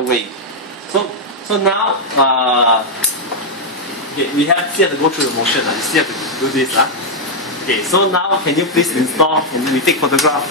better way. So now, okay, we still have to go through the motion. You still have to do this. Okay, so now can you please install and we take photograph?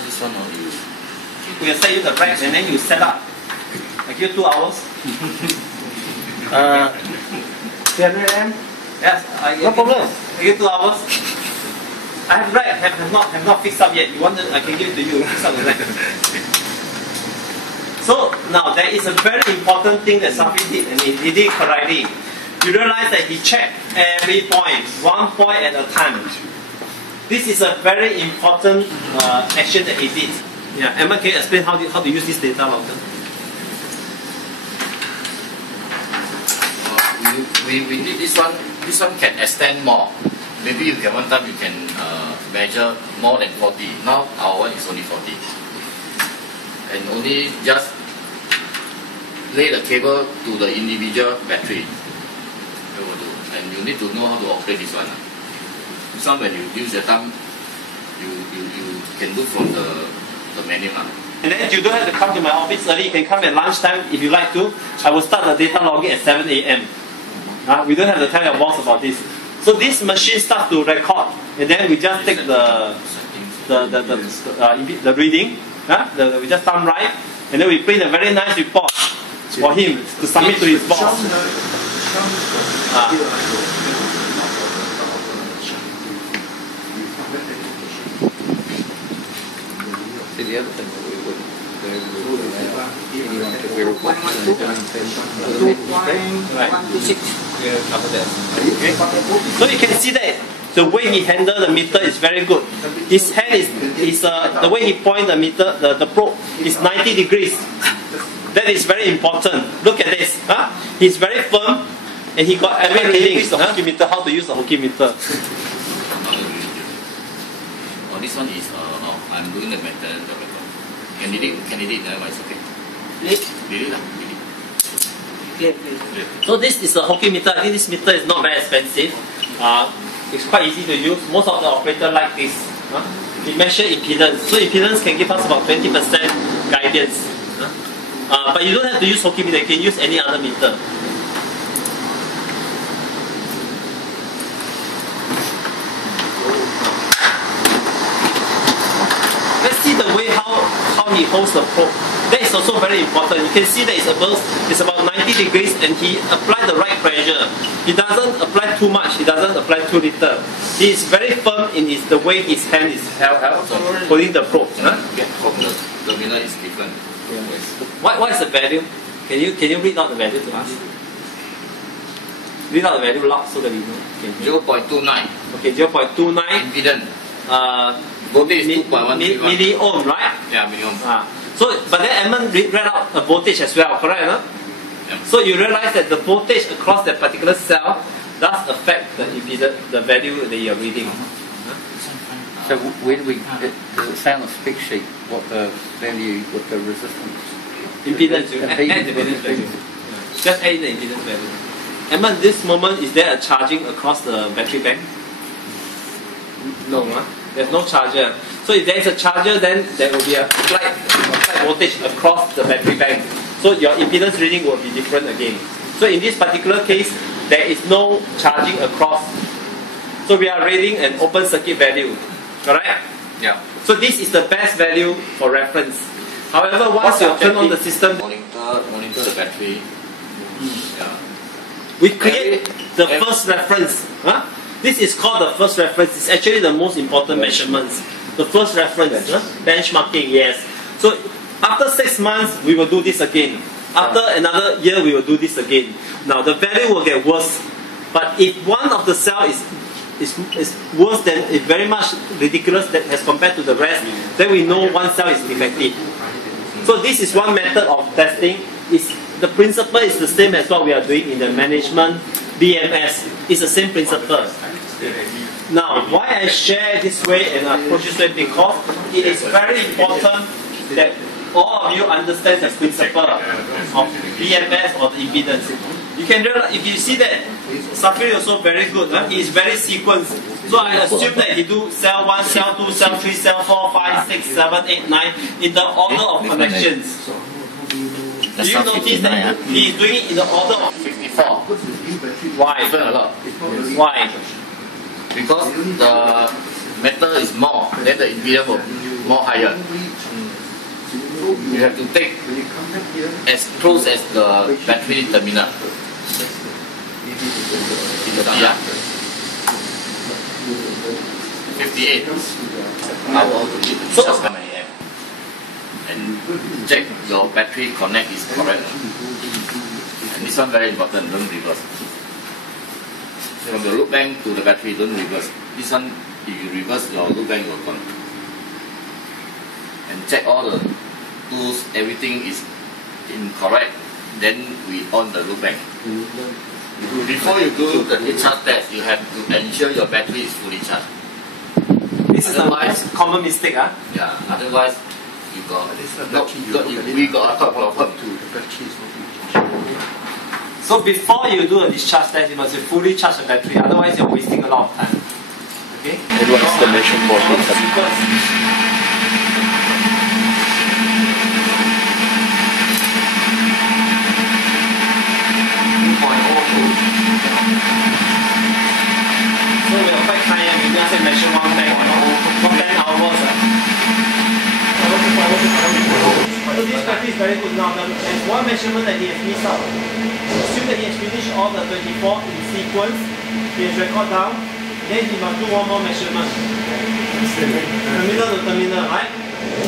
This one or you? We'll set you the racks and then you set up. I give you 2 hours. 300 M? Yes, no problem. I give you 2 hours. I have rack, have not fixed up yet. You want it, I can give it to you. Fix up the rack. So now there is a very important thing that Safi did, and he did it correctly. You realize that he checked every point, 1 point at a time. This is a very important action that he did. Yeah, Emma, can you explain how to use this data logger? We did this one. This one can extend more. Maybe you can one time you can measure more than 40. Now our one is only 40, and only just lay the cable to the individual battery. And you need to know how to operate this one. This one when you use the thumb, you can look from the menu. And then you don't have to come to my office early. You can come at lunchtime if you like to. I will start the data logging at 7 a.m. We don't have to tell your boss about this. So this machine starts to record, and then we just take the reading. We just thumb right, and then we print a very nice report for him to submit to his boss. The other thing that we would anyone to verify So you can see that the way he handled the meter is very good. His hand is the way he point the meter, the probe is 90 degrees. That is very important. Look at this. He's very firm, and he got every reading. Hockey meter, how to use the hockey meter. This one is I'm doing the method. Can edit, it's okay. So this is a hockey meter. I think this meter is not very expensive. It's quite easy to use. Most of the operators like this. It measures impedance. So impedance can give us about 20% guidance. But you don't have to use hockey meter. You can use any other meter. Let's see the way how he holds the probe. That is also very important. You can see that it's about 90 degrees, and he applied the right pressure. He doesn't apply too much. He doesn't apply too little. He is very firm in the way his hand is held holding the probe. The terminal is different. What is the value? Can you read out the value to us? Read out the value loud so that we know. 0.29. Okay, 0.29. Impedance. Voltage is 2.131. Milliohm, right? Yeah, milliohm. So, but then Edmund read out the voltage as well, correct? Yeah. So you realize that the voltage across that particular cell does affect the value that you are reading. So where do we, does it say on the spec sheet what the value, what the resistance? Impedance, you add the impedance value. Just add in the impedance value. Edmund, this moment, is there a charging across the battery bank? No, there's no charger. So if there is a charger, then there will be a applied voltage across the battery bank. So your impedance reading will be different again. So in this particular case, there is no charging across. So we are reading an open circuit value. Correct? Yeah. So this is the best value for reference. However, once you turn on the system, monitor the battery. Yeah. we create the first reference. This is called the first reference. It's actually the most important measurements. The first reference, benchmarking, yes. So after 6 months, we will do this again. After another year, we will do this again. Now the value will get worse. But if one of the cell is worse than, is very much ridiculous that as compared to the rest, then we know one cell is defective. So this is one method of testing. The principle is the same as what we are doing in the management BMS. It's the same principle. Now, why I share this way and approach this way, because it is very important that all of you understand the principle of BMS or the impedance. You can realize, if you see that Safiri also very good, he is very sequenced. So I assume that he do cell 1, cell 2, cell 3, cell 4, 5, 6, 7, 8, 9 in the order of connections. Do you notice that he is doing it in the order of 54. Why? Different a lot. Why? Because the metal is more, then the impedance will be more higher. You have to take as close as the battery terminal. Yeah. 58. I will So, just how many amp. And check your battery connect is correct. And this one very important, don't reverse. From the loop bank to the battery, don't reverse. This one, if you reverse, your loop bank will gone. And check all the tools, everything is incorrect. Then we on the loop bank. Before you do the recharge test, you have to ensure your battery is fully charged. this is a common mistake. Yeah, otherwise you got we got a problem. So before you do a discharge test, you must fully charge the battery, otherwise you're wasting a lot of time. Okay? And what's the mission for So we are quite tired, we just measure one bank for 10 hours. So this battery is very good now. There's one measurement that he has missed out. Assume that he has finished all the 24 in sequence. He has recorded down. Then he must do one more measurement. Terminal to terminal, right?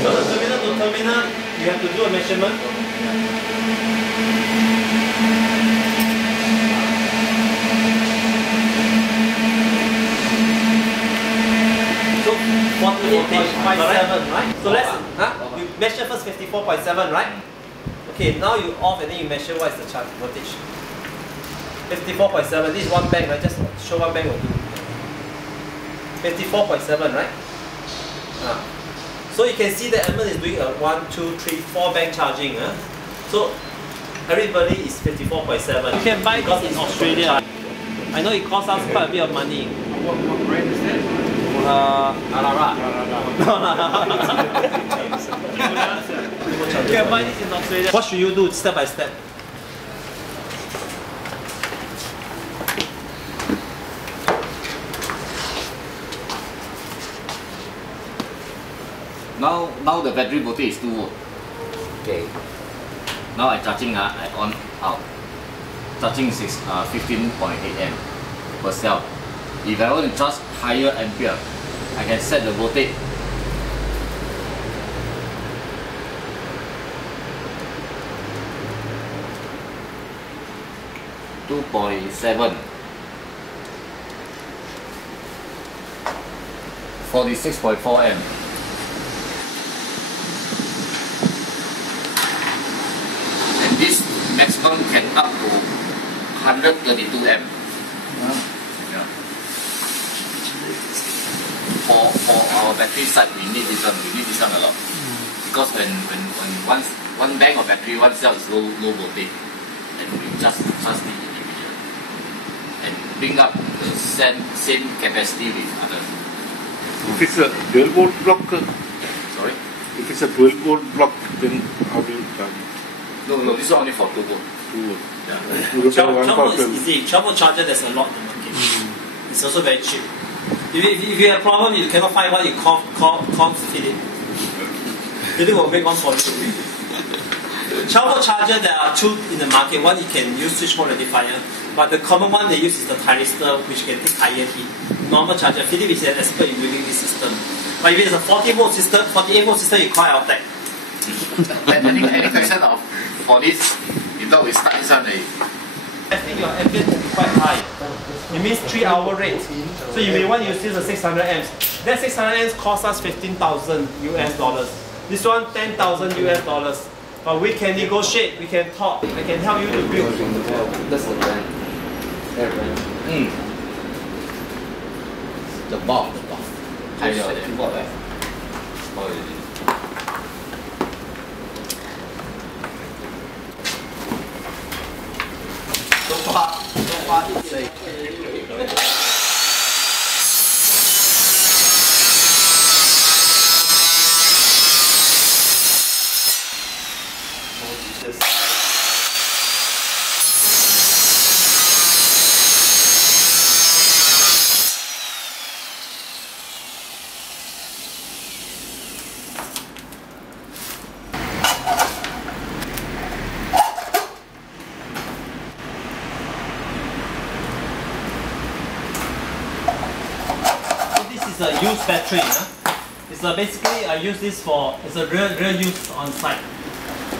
So the terminal to terminal, you have to do a measurement. So 48.7, right? So let's you measure first 54.7, right? Okay, now you off and then you measure what is the charge voltage. 54.7. This is one bank, right? Just show one bank will do. 54.7, right? So you can see that Edmund is doing a 1, 2, 3, 4 bank charging. So everybody is 54.7. You can buy this in Australia. I know it costs us quite a bit of money. What brand is that? Narada. You can buy this in Australia. What should you do step by step? Now the battery voltage is 2 volt. Okay. Now I charging, I on out. Charging 15.8 amp per cell. If I want to charge higher ampere, I can set the voltage. .7 46.4 amp. And this maximum can up to 132 amp. Yeah. For our battery side, we need this one a lot. Because when one bank of battery, one cell is low voltage, and we just charge the individual and bring up the same capacity with others. If it's a 12 volt block, Sorry? if it's a 12 volt block, then how do you charge? No, this is only for 2 volt. 2 volt. Yeah. You don't have 1 Trouble power is easy. Trouble charger, there's a lot in the market. It's also very cheap. If you have a problem, you cannot find one, you call Philip. Philip will make one for you. 12 volt charger, there are 2 in the market. One you can use switch mode rectifier, but the common one they use is the thyristor, which can take higher heat. Normal charger, Philip is an expert in building this system. But if it's a 40 volt system, 48 volt system, you call out tech. Any question for this? You thought we start this one already. I think your ambient will be quite high. It means 3-hour rate. So you may want to use the 600 amps. That 600 amps costs us $15,000 US. This one $10,000 US. But we can negotiate, we can talk, I can help you to build. That's the brand. Their brand. The bomb. 还有的，过来。哦，都花一岁。It's a used battery. It's basically I use this for it's a real use on site.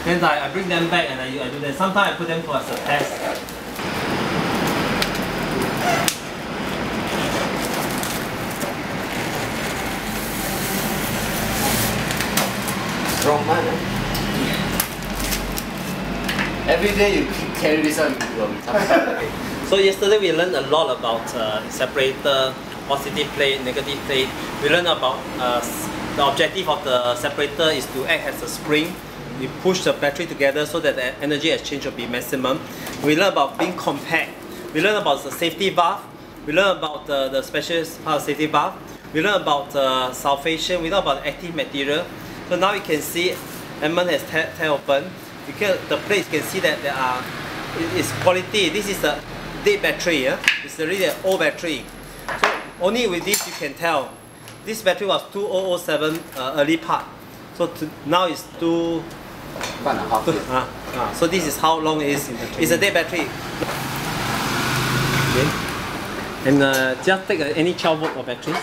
Then I bring them back and I do that. Sometimes I put them for as a test. Strong man. Every day you carry this one. So yesterday we learned a lot about separator, positive plate, negative plate. We learned about the objective of the separator is to act as a spring. We push the battery together so that the energy exchange will be maximum. We learned about being compact. We learned about the safety valve. We learned about the special part of safety valve. We learned about sulfation. We learned about the active material. So now you can see Edmund has tear open. The plates you can see that there are it's quality. This is a dead battery. It's really an old battery. So only with this you can tell. This battery was 2007 early part. So now it's 1.5 years. So this is how long it is. It's a dead battery. Okay. And just take any 12 volt of batteries.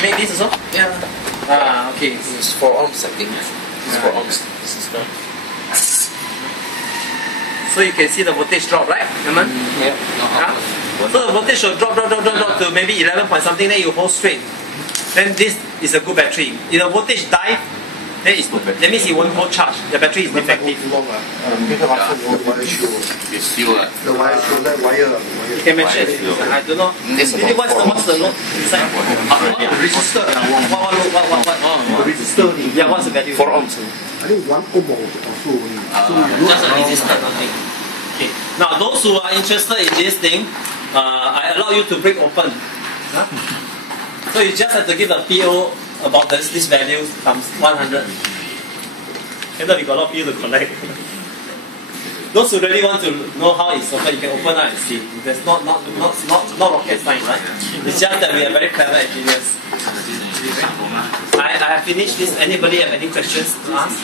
Make this also? Yeah. Okay. This is 4 ohms, I think. This is 4 ohms. This is not. So you can see the voltage drop, right? Yeah. So the voltage should drop to maybe 11 point something, then you hold straight. Then this is a good battery. If the voltage dive, then that means it won't hold charge. The battery is defective. It's still The wire, that wire. You can mention it. I don't know. Really, what's the load inside? resistor. What? The resistor. Yeah, what's the value? 4 ohms. I think 1 ohm or so only. Just a resistor, nothing. Okay. Now, those who are interested in this thing, I allow you to break open. So you just have to give a PO about this value times 100. And then we got a lot of people to collect. Those who really want to know how it's open, you can open up and see. There's not rocket science, right? It's just that we are very clever engineers. I have finished this. Anybody have any questions to ask?